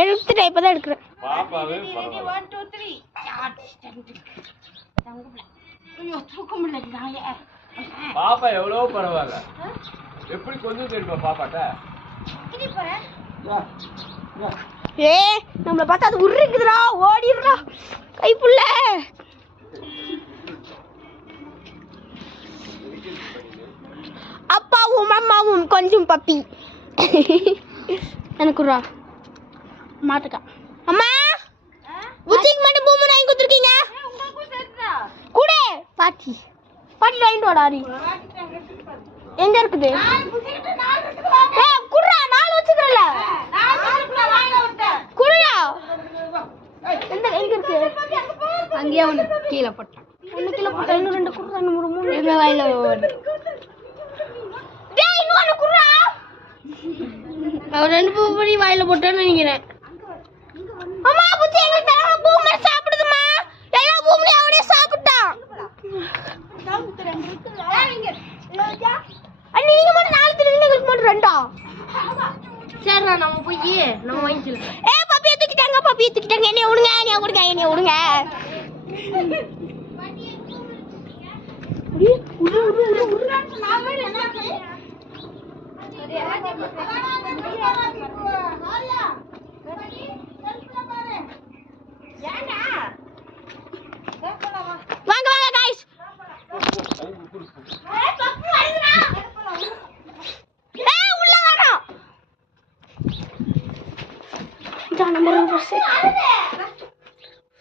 எடுத்துட்டேன் இப்பதான் எடுக்கிறேன். பாப்பாவே 1 2 3 ஐயோ தூக்க முடியல. பாப்பா எவ்வளவு பரவாயில்ல. எப்படி கொஞ்சம் தெரியுமா பாப்பாட்ட? ஏ நம்மள பார்த்தா அது உருக்குதுடா, ஓடிடுடா கைப்புள்ள. அப்பாவும் அம்மாவும் கொஞ்சம் பப்பி எனக்குறா மாட்டுக்கா. அம்மா புச்சிக்கு மட்டும் பூமன் வாங்கி கொடுத்துருக்கீங்க கூட. பாட்டி பாட்டி வாங்கிட்டு வாடாரி. எங்க இருக்குது? குடுறா, 4 வச்சுக்கிறல குடுறா. எங்க இருக்கு? அங்கேயே ஒன்று கீழே போட்டான். 1 கீழே போட்டா இன்னும் 2 குடுறா. இன்னும் 3 எங்க வாயில இன்னும் 1 குடுறா. அவன் 2 பூ பண்ணி வாயில போட்டான்னு நினைக்கிறேன். அம்மா புத்தி எங்க தரமா பூ மாதிரி சாப்பிடுதுமா. எல்லா பூமியும் அவனே சாப்பிட்டான். நீங்க மட்டும் 4 திருநங்களுக்கு மட்டும் 2ஆ? சரிடா நம்ம போய் நம்ம வாங்கிக்கலாம். பப்பியை தூக்கிட்டாங்க, பப்பியை தூக்கிட்டாங்க. என்னைய விடுங்க, என்னைய விடுங்க, என்னைய விடுங்க. வாங்க வாங்க गाइस.